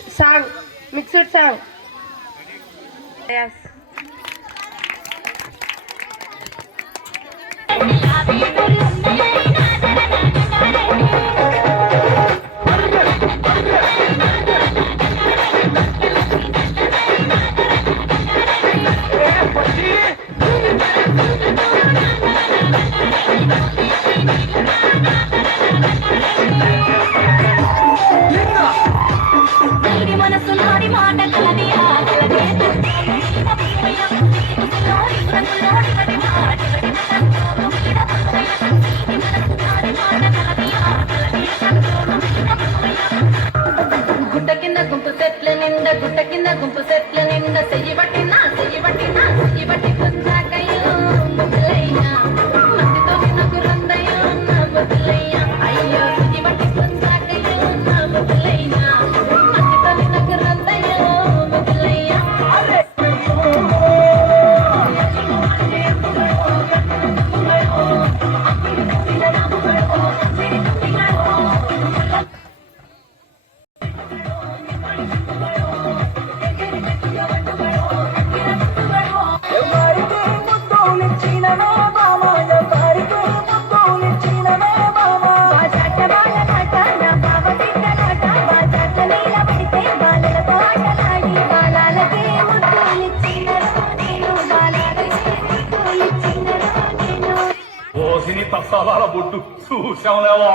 song, mixed song. Yes. గుట్ట కింద గుంపు సెట్ల నిండా గుట్ట కింద గుంపు సెట్ల నిండా చెయ్యి పట్టినా చెయ్యి పట్టి పుంజాకయ్యో ముద్దులయ్యా మట్టితో నాకు రందయ్యో నా ముద్దులయ్యా అయ్యో చెయ్యి పట్టి పుంజాకయ్యో నా ముద్దులయ్యా మట్టితో నాకు రందయ్యో ముద్దులయ్యా ఓసిని తప్పాల బొట్టు చూసాంలేవా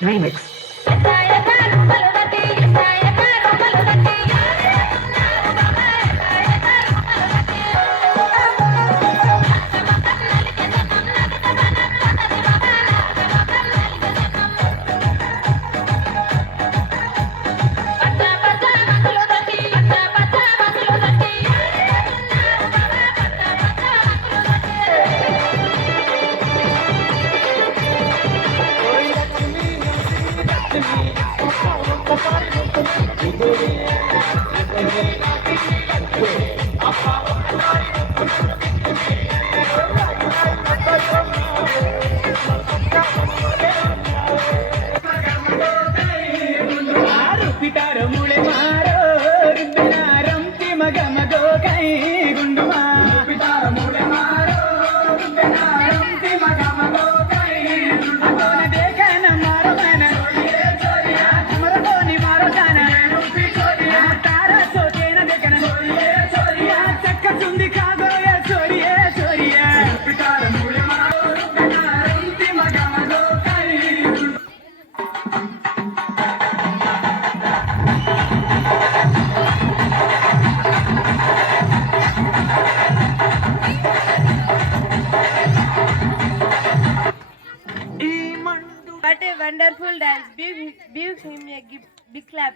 Remix. What a wonderful dance. Give him a big clap.